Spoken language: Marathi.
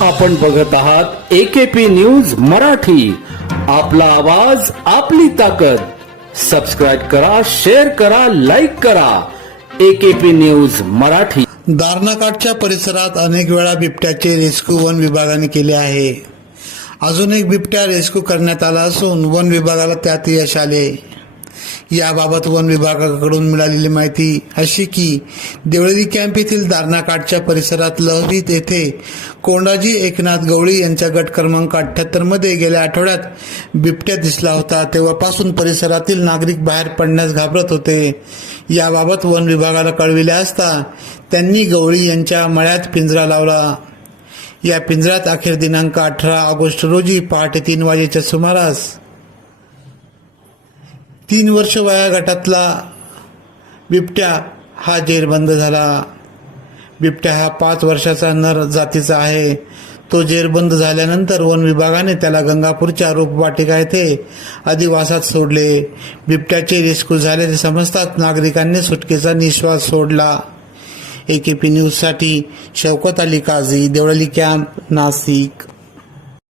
आपण बघत आहात एकेपी न्यूज मराठी. आपला आवाज आपली ताकद. सबस्क्राईब करा शेअर करा लाईक करा. AKP news Marathi. दारणाकाठच्या परिसरात अनेक वेळा बिबट्याचे रेस्क्यू वन विभागाने केले आहे. अजून एक बिबट्या रेस्क्यू करण्यात आला असून वन विभागाला त्यात यश आले. याबाबत वन विभागाकडून मिळालेली माहिती अशी की देवळी कॅम्प येथील दारणाकाठच्या परिसरात लहरीत येथे कोंडाजी एकनाथ गवळी यांच्या गट क्रमांक अठ्ठ्याहत्तरमध्ये गेल्या आठवड्यात बिबट्या दिसला होता. तेव्हापासून परिसरातील नागरिक बाहेर पडण्यास घाबरत होते. याबाबत वन विभागाला कळविले असता त्यांनी गवळी यांच्या मळ्यात पिंजरा लावला. या पिंजऱ्यात अखेर दिनांक अठरा ऑगस्ट रोजी पहाटे तीन वाजेच्या सुमारास तीन वर्ष वया गटातला बिबट्या हा जेरबंद झाला. बिबट्या हा पाच वर्षाचा नर जातीचा आहे. तो जेरबंद झाल्यानंतर वन विभागाने त्याला गंगापूरच्या रोपवाटिका येथे अधिवासात सोडले. बिबट्याचे रेस्क्यू झाल्याचे समजतात नागरिकांनी सुटकेचा निश्वास सोडला. एकेपी न्यूजसाठी शौकत अली काझी देवळली कॅम्प नाशिक.